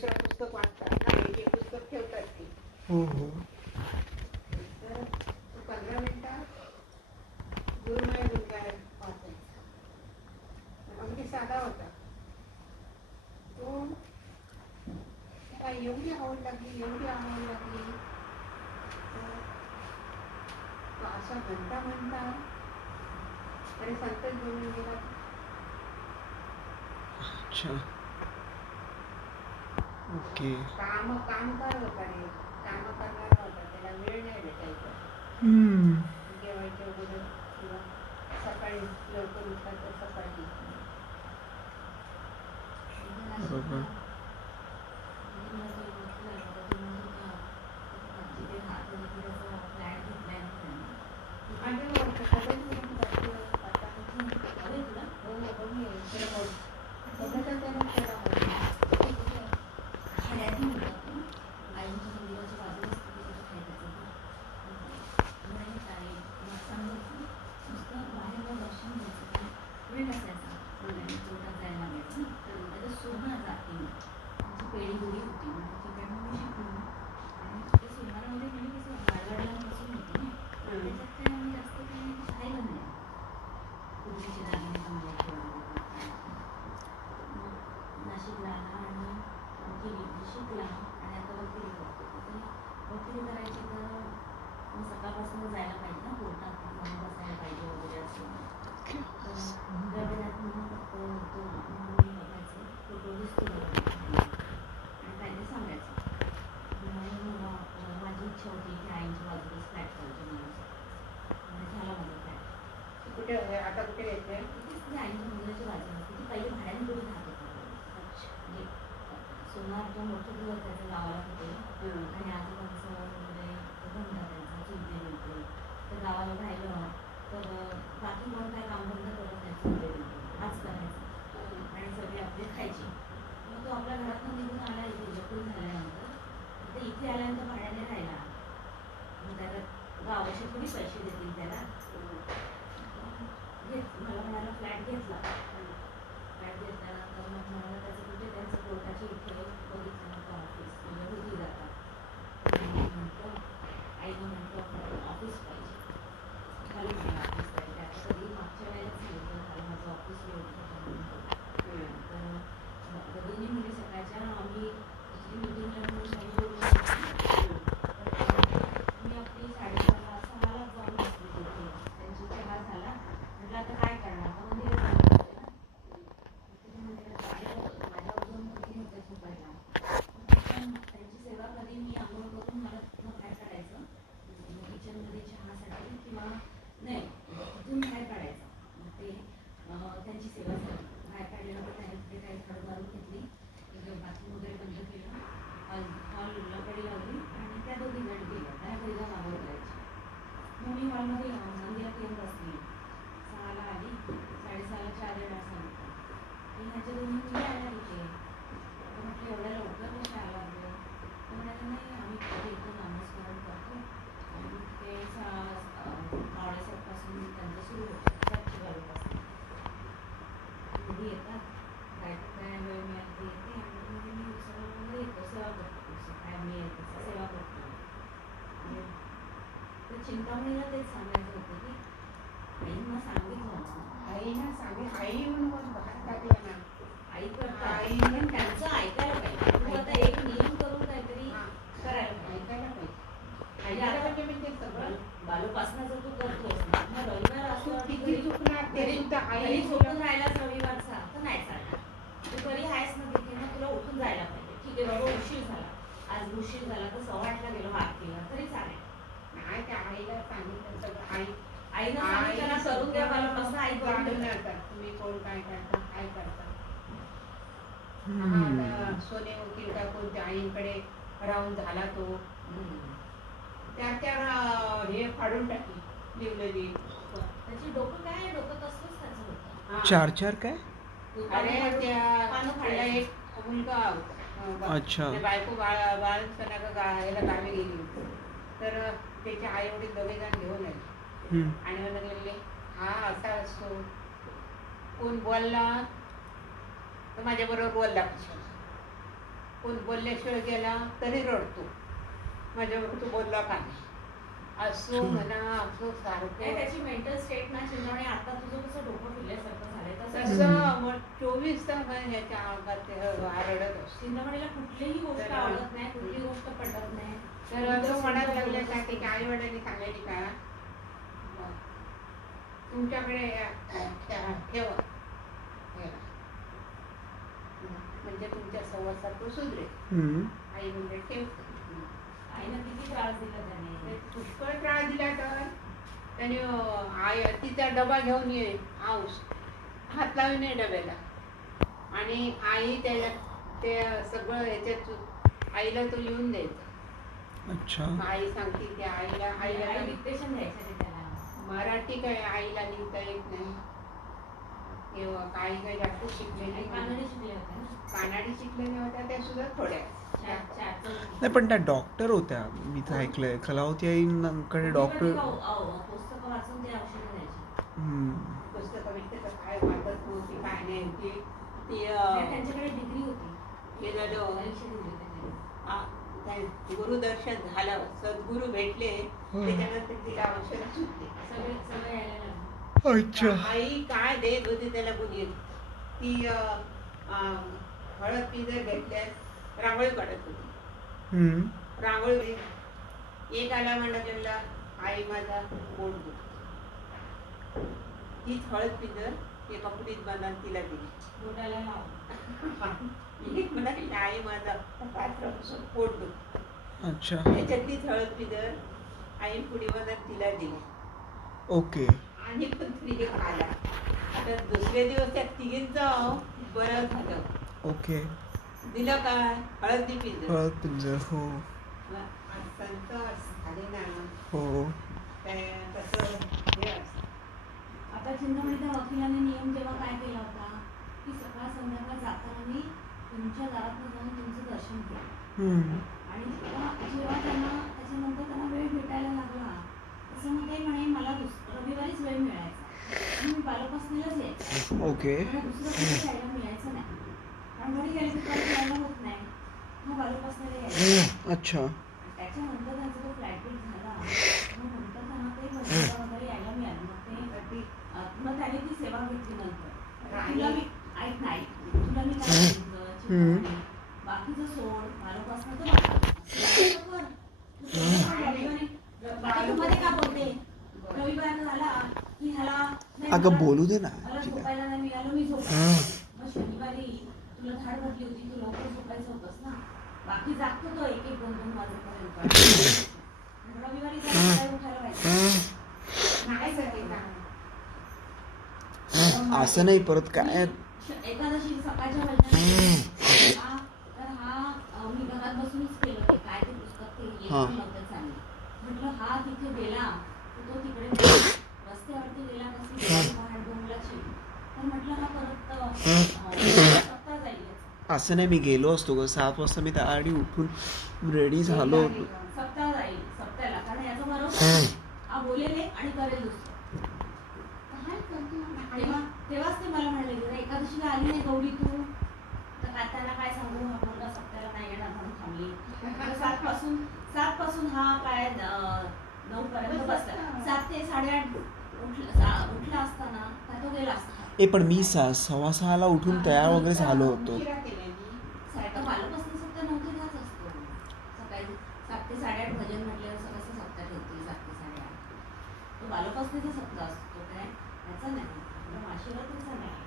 दुसरं पुस्तक वाचतात ना, एक पुस्तक ठेवतात ती. हो हो. तर 15 मिनिटात गुरुमय गुरुगाय वाचायचा. अगदी साधा होता तो. त्याला एवढी आवड लागली, एवढी आवड लागली, तो असा म्हणता म्हणता आणि संतच बनून गेला. अच्छा, ओके. कामकार होता रे, काम करणारा होता, त्याला वेळ नाही भेटायचा. जेवायच्या वगैरे किंवा सकाळी लवकर उठला तर सकाळी. बरोबर. आता कुठे येते? पहिले भाड्याने थोडी राहत होता. म्हणजे सोनारच्या मोठं घर त्याचं गावाला होते आणि आजोबांचं वगैरे धंदा त्यांचा चुलते नव्हते. तर गावाला राहिलं तर बाकी कोण काय कामधंदा करत नाही, चुलते हाच करायचं आणि सगळे आपले खायचे. मग तो आपल्या घरातून निघून आला इथे जपून झाल्यानंतर. तर इथे आल्यानंतर भाड्याने राहिला. मग त्याला गावाचे थोडी पैसे देतील त्याला. मला म्हणाला फ्लॅट घेतला. फ्लॅट घेतल्यानंतर मग म्हणाला त्याचं कुठे त्यांचं कोर्टाची इथे बघितलं नव्हतं ऑफिस, म्हणजे होती जातात. म्हटलं आईनं म्हटलं ऑफिस पाहिजे. खाली मला ऑफिस पाहिजे. आता कधी मागच्या वेळेला सांगितलं मला माझं ऑफिस येऊन. तर दोन्ही मुली सकाळच्या आम्ही मीटिंगला म्हणून मी आपली 6:30 जाऊन बसली तिथे. त्यांची चहा झाला. म्हटलं आता काय करणार, आता मंदिरात जाणार होते ना. माझ्यावरून किती होते झोपायला. त्यांची सेवा कधी मी आंघोळ करून मला बाहेर काढायचं किचनमध्ये चहासाठी किंवा नाही तिथून बाहेर काढायचं. मग ते त्यांची सेवा झाली. बाहेर काढल्यानंतर त्यांनी तिथे काही झाडू मारून घेतली, बाथरूम वगैरे बंद केलं, हॉलला कडी लावली आणि त्या दोघी जण गेल्या. त्या घरी जाऊन आंघोळ करायची. मग मी हॉलमध्ये मंदिरात येऊन बसली. 6ला आली, 6:30ला चहा देणार सांगितलं. ह्याच्या दोन्ही मुली आल्या तिथे. म्हटलं एवढ्या लवकर कशा आला गं? तर म्हणाले नाही आम्ही कधी इथं नामस्मरण करतो आणि ते 6:30पासून त्यांचं सुरू होतं, 7:40पासून. मुली येतात, काय वेळ मिळाली ते येते आणि मी सगळं येतो, सेवा करतो. काय मी येतो सेवा करतो. आणि तर चिंतामणीला तेच सांगायचं होतं की आईंना सांगितलं, आईना सांगे, आई म्हणून बाहेर काढलं ना. आई करतात, आई पण त्यांचं ऐकायला पाहिजे. तू आता एक नियम करून काहीतरी करायला पाहिजे. ऐकायला पाहिजे. ऐकायला पाहिजे म्हणजे सगळं बालूपासनं जर तू करतोस मग रविवार असं किती चुकणार तरी सुद्धा आई झोपून राहिलाच रविवारचा तर नाही चालणार. तू घरी आहेस ना तिथे मग तुला उठून जायला पाहिजे. ठीक आहे बाबा उशीर झाला, आज उशीर झाला तर 8:15ला गेलो आरतीला तरी चालेल. नाही त्या आईला सांगितलं सगळं. आईनं सांगितलं करून द्या बालूपासनं. आई करून देतात. तुम्ही कोण काय करता, काय करता. आता सोने वकील का कोणत्या आईंकडे राहून झाला तो त्या हे फाडून टाकली लिवलेली. त्याची डोकं काय, डोकं तसलंच त्याचं होतं. 4 काय? अरे त्याला एक मुलगा होता. अच्छा. बायको बाळसना याला गावी गेली होती. तर त्याचे आई वडील दोघे जण घेऊन आले आणि मला गेले हा असा असतो, कोण बोलला तर माझ्या बरोबर बोलला. कोण बोलल्याशिवाय गेला तरी रडतो, माझ्यावर तू बोलला का नाही असो म्हणा, असो सारखं. त्याची मेंटल स्टेट ना चिंतामणी आता तुझं कसं डोकं फिरल्यासारखं झालंय तसं मग 24 तास ह्याच्या अंगात ते रडत असतो. चिंतामणीला कुठलीही गोष्ट आवडत नाही, कुठली गोष्ट पटत नाही. तर असं म्हणायला लागल्यासाठी की आई वडिलांनी सांगायची का तुमच्याकडे ठेवा म्हणजे तुमच्या सहवासात तो सुधरेल. आई म्हणजे ठेवते. आईनं किती त्रास दिला त्याने, पुष्कळ त्रास दिला. तर त्याने आई तिचा डबा घेऊन ये आऊस हात लावून ये डब्याला, आणि आई त्याला ते सगळं ह्याच्यात आईला तो लिहून द्यायचा. अच्छा. आई सांगते की आईला डिक्टेशन द्यायचं त्याला. मराठी काय आईला लिहिता येत नाही किंवा काही काही जास्त शिकलेले कानडी शिकले होते ना, कानडी शिकलेल्या होत्या त्या सुद्धा थोड्या. नाही पण त्या डॉक्टर होत्या, मी तर ऐकलंय कलावती आईंकडे डॉक्टर. पुस्तकं वाचून ते औषध द्यायचे. पुस्तकं विकत काय वाटत नव्हती काय नाही ती त्यांच्याकडे डिग्री होती. हे झालं गुरुदर्शन झालं, सद्गुरू भेटले त्याच्यानंतर तिला औषध सुटले सगळे यायला लागले. अच्छा. आई काय देत होती त्याला गुणी. ती हळद पिंजर घेतल्यात रांगोळी काढत होती. रांगोळी एक आला म्हणला आई माझा पोट दुखतो, तीच हळद पिंजर एका पुडीत बांधून तिला दिली. बोटाला एक म्हणाली आई माझा पात्रापासून पोट दुखतो. अच्छा. त्याच्यात तीच हळद पिंजर आई पुडी बांधून तिला दिली. ओके. आणि पण तिने खाला. आता दुसरे दिवस त्या तिघींचं बरं झालं. ओके. दिलं काय हळदी पिंजर. हळद पिंजर. हो संत झाले ना. हो. तसं हे असतं. आता चिंतामणी त्या वकिलाने नियम तेव्हा काय केला होता की सकाळ संध्याकाळ जाताना तुमच्या दारात जाऊन तुमचं दर्शन केलं. आणि जेव्हा त्यांना त्याच्यानंतर त्यांना वेळ भेटायला लागला तसं मग ते म्हणे मला रविवारीच वेळ मिळायचा, मी बालोपासनेलाच यायचं. ओके. दुसरं कुठे यायला मिळायचं नाही, कारण घरी गेले की परत यायला होत नाही, मग बालोपासनेला यायचं. अच्छा. त्याच्यानंतर त्यांचा तो फ्लॅट बीट झाला, मग नंतर त्यांना ते वगैरे यायला मिळालं. मग त्याने ती सेवा घेतली. नंतर तुला मी ऐक नाही, तुला मी काय सांगितलं बाकीचं सोड, बालोपासनं तर मध्ये का बोलते रविवार झाला की ह्याला अगं बोलू दे ना, मला झोपायला नाही मिळालं, मी झोप. मग शनिवारी तुला धाड भरली होती, तू लवकर झोपायचं होतंस ना, बाकी जागतो तो 1-1, 2-2 वाजेपर्यंत. रविवारी उठायला पाहिजे नाही सगळे का असं नाही परत काय. एकादशी सकाळच्या वेळेला तर हा मी घरात बसूनच केलं ते काय ते पुस्तक ते नव्हतं चाललं. म्हटलं हा तिथे गेला तर तो तिकडे रस्त्यावरती गेला कशी बाहेर डोंगराची, तर म्हटलं हा परत सप्ताह जाईल. असं नाही, मी गेलो असतो ग 7 वाजता, मी त्याआधी उठून रेडी झालो होतो. सप्ताह जाईल सप्त्याला, कारण याचा बरोबर हा बोलेले आणि करेल दुसरं. तेव्हाच ते मला म्हणले एकादशीला आली नाही गौरी तू, तर त्यांना काय सांगू हा मुलगा सप्त्याला नाही येणार म्हणून थांबली. 7 पासून हा काय 9 पर्यंत बसला. 7 ते 8:30 उठला असताना का तो गेला असता. पण मी 6:15 उठून तयार वगैरे झालो होतो. बालोपासून सप्ताह 9 ते 10 असतो. सकाळी 7 ते 8:30 भजन म्हटल्यावर कसं सप्ताह ठेवते 7 ते 8:30. तो बालोपासनेचा सप्ताह असतो, काय त्याचा नाही, आशीर्वादाचा नाही.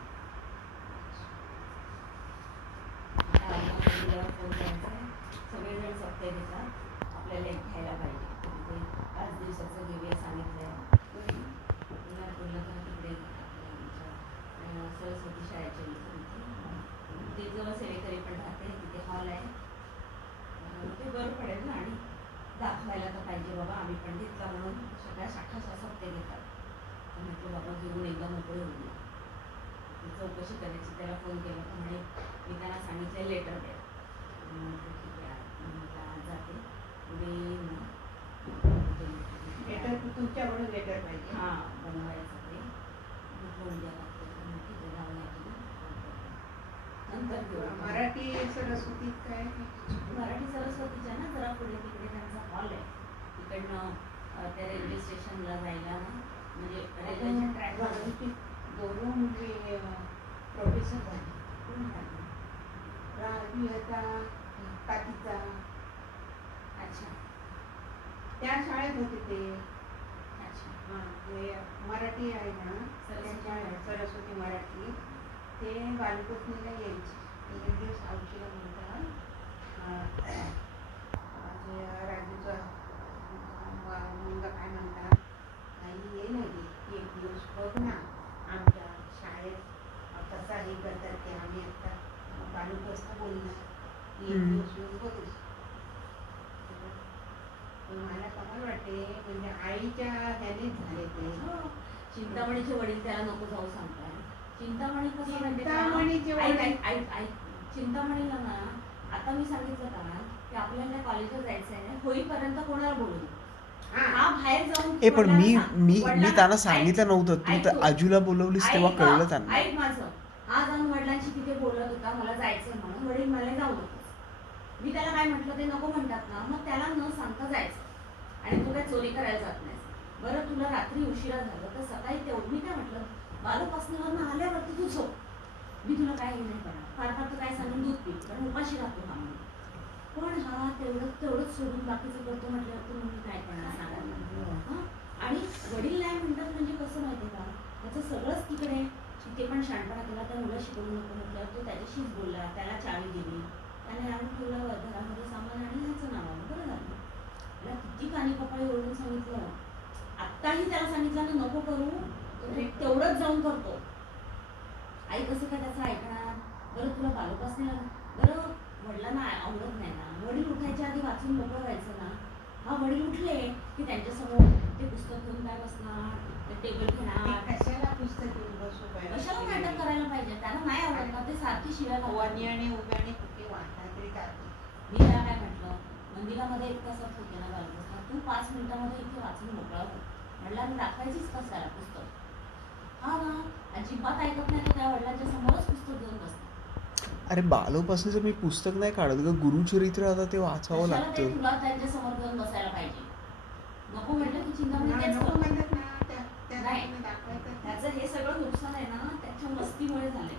सगळेजण सप्ताह घेतात, आपल्याला एक घ्यायला पाहिजे. 5 दिवसाचं घेऊया सांगितलंय. तिकडे सरस्वती शाळेच्या ते जवळ सेवेकरी पण राहते, तिथे हॉल आहे, ते बरं पडेल ना. आणि दाखवायला तर पाहिजे बाबा आम्ही पण घेतला म्हणून. सगळ्या शाखा सप्ताह घेतात. म्हटलं बाबा घेऊन एकदा मोकळे होईल. चौकशी करायची, त्याला फोन केला तर म्हणे मी त्यांना सांगितलं लेटर द्या. ठीक आहे आज जाते तुमच्याकडून लेटर पाहिजे. हां बनवायचं ते म्हटलं उद्या लागतं. ठीक आहे जाऊन नंतर घेऊ. मराठी सरस्वतीत काय मराठी सरस्वतीच्या ना जरा पुढे तिकडे त्यांचा हॉल आहे. तिकडनं त्या रेल्वे स्टेशनला जायला ना, म्हणजे रेल्वेच्या ट्रॅकवर दोघं म्हणजे प्रोफेसर झाले. कोण झालं? राजू होता काकीचा, अच्छा त्या शाळेत होते ते. अच्छा. हां, ते मराठी आहे ना सरस्वती मराठी, ते बालपत्नीला यायचे. एक दिवस आमचीला म्हणता राजूचा मुलगा काय म्हणतात, आई ये ना गे एक दिवस बघ ना आमच्या शाळेत कसा हे करतात ते, आम्ही आता बालपस्ता बोलणार, एक दिवस येऊन बघू. मला कमाल वाटते, म्हणजे आईच्या ह्यानेच झाले ते. चिंतामणीचे वडील त्याला नको जाऊ सांगताय. चिंतामणी कसं म्हणते चिंतामणीचे वडील चिंतामणीला ना, आता मी सांगितलं का की आपल्याला कॉलेजला जायचं आहे, होईपर्यंत कोणाला बोलू नये. हा बाहेर जाऊन ए पण मी त्यांना सांगितलं नव्हतं, तू तर आजूला बोलवलीस तेव्हा कळलं त्यांना. ऐक माझं, हा जाऊन वडिलांशी तिथे बोलत होता मला जायचं म्हणून, वडील मला जाऊ नको. मी त्याला काय म्हटलं, ते नको म्हणतात ना, मग त्याला न सांगता जायचं. आणि तू काय चोरी करायला जात नाही. बरं तुला रात्री उशिरा झालं तर सकाळी तेवढं मी काय म्हटलं, बालूपासण्यावरनं आल्यावरती तू झोप, मी तुला काय नाही करणार, फार फार तर काय सांगून दूध पी, कारण उपाशी राहतो हा म्हणून. पण हा तेवढंच सोडून बाकीचं करतो म्हटल्यावर तुम्ही काय करणार सांगा. आणि वडील नाही म्हणतात म्हणजे कसं माहिती का, त्याचं सगळंच तिकडे, ते पण शाणपणा केला, त्या मुलं शिकवू नको म्हटल्यावर तो त्याच्याशीच बोलला, त्याला चावी दिली, त्याने आणून ठेवलं घरामध्ये सामान आणि ह्याचं नाव आलं. बरं झालं. त्याला किती कानी कपाळी ओढून सांगितलं, आत्ताही त्याला सांगितलं ना नको करू, तेवढंच जाऊन करतो. आई कसं काय त्याचं ऐकणार. बरं तुला बालूपासण्याला, बरं वडिलांना आवडत नाही ना, वडील उठायच्या आधी वाचून मोकळं व्हायचं ना. हा वडील उठले की त्यांच्यासमोर ते पुस्तक घेऊन काय बसणार, टेबल घेणार. कशाला पुस्तक घेऊन बसू, कशाला नाटक करायला पाहिजे, त्यांना नाही आवडत ना, ते सारखी शिवाय वनी आणि उभ्याने कुठे वाटतात तरी चालते. मी त्याला काय म्हटलं, मंदिरामध्ये 1 तासात होते ना बालपस्ता, तू 5 मिनिटामध्ये इथे वाचून मोकळा हो. म्हटलं मी दाखवायचीच कसायला पुस्तक. हा ना, अजिबात ऐकत नाही, तर त्या वडिलांच्या समोरच पुस्तक घेऊन बसते. अरे बालोपासूनच मी पुस्तक नाही काढत ग, गुरुचरित्र आता ते वाचावं लागतं. तुला त्यांच्या समोर घेऊन बसायला पाहिजे. नको म्हटलं की चिंतामणी तेच नको म्हणतात ना, नाही, त्याचं हे सगळं नुकसान आहे ना त्याच्या मस्तीमुळे झाले.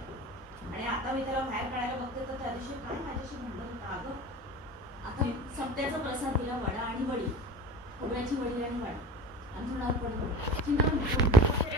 आणि आता मी त्याला बाहेर काढायला बघते तर त्या दिवशी काय माझ्याशी म्हणलं होतं, अगं आता सप्त्याचा प्रसाद दिला, वडा आणि वडी, खोबऱ्याची वडी आणि वडा, आणि पडून चिंतामणी